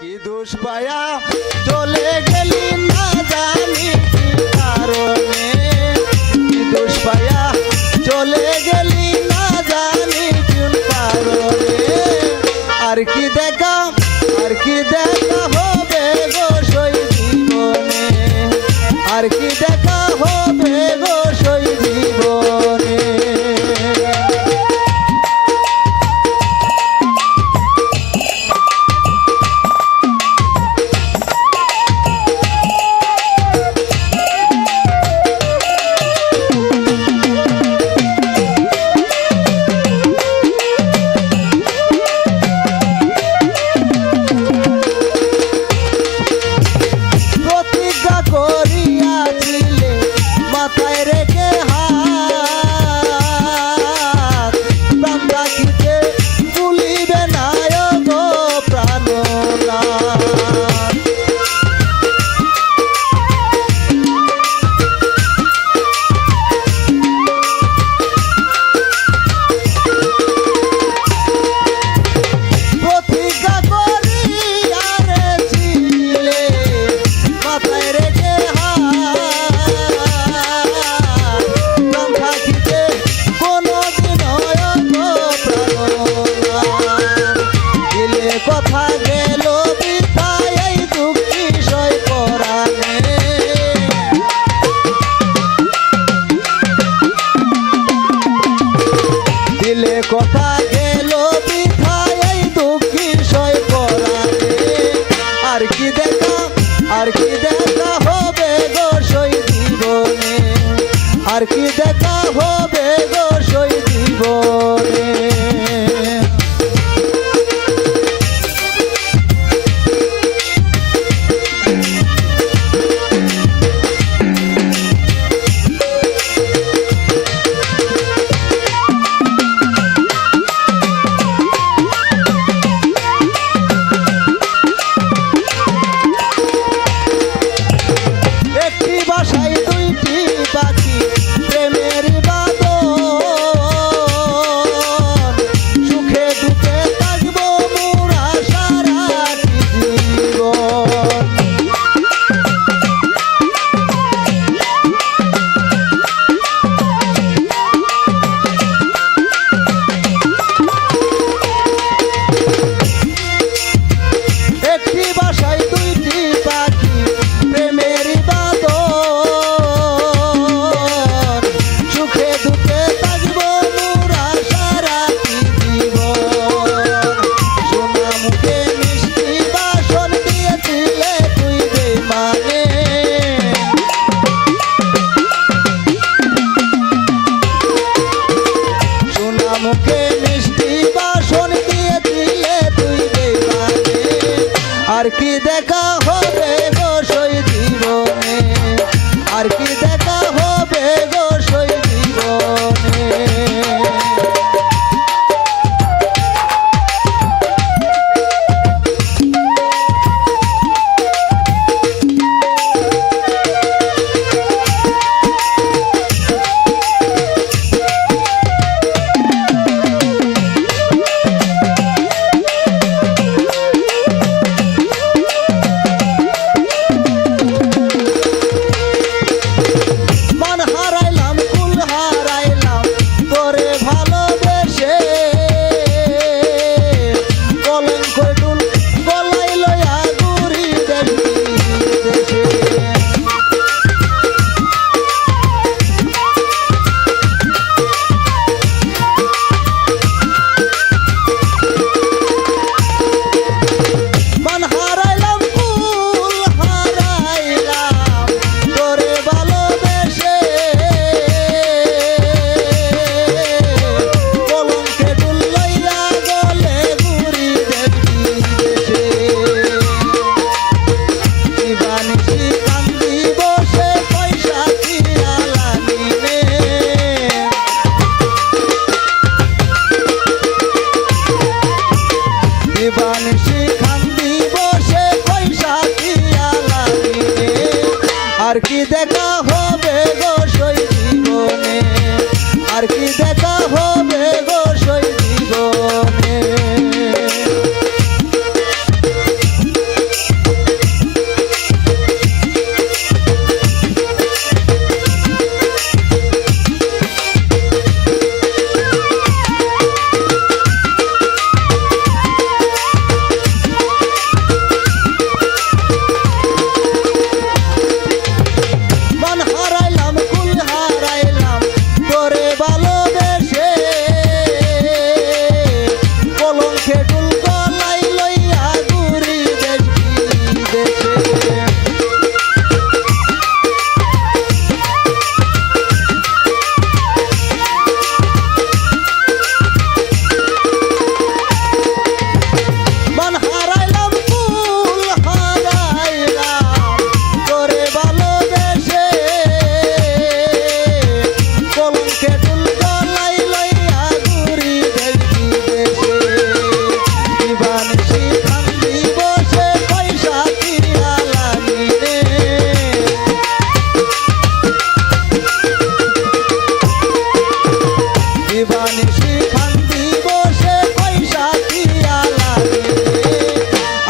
কি দোষ পায়া চলে গেলি না জানি কি কারণে, কি দোষ পায়া চলে গেলি না জানি কোন কারণে। আর কি দেখা হবে গো সই জীবনে, আর কি দেখা হবে গো সই জীবনে। কথা গেল বৃথায় এই দুঃখী সয় পরাণে। আর কি দেখা হবে গো সই জীবনে, আর কি দেখা হবে গো সই জীবনে। আর কি দেখা হবে গো সই জীবনে, আর কি দেখা হবে গো সই জীবনে।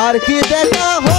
আর কি দেখা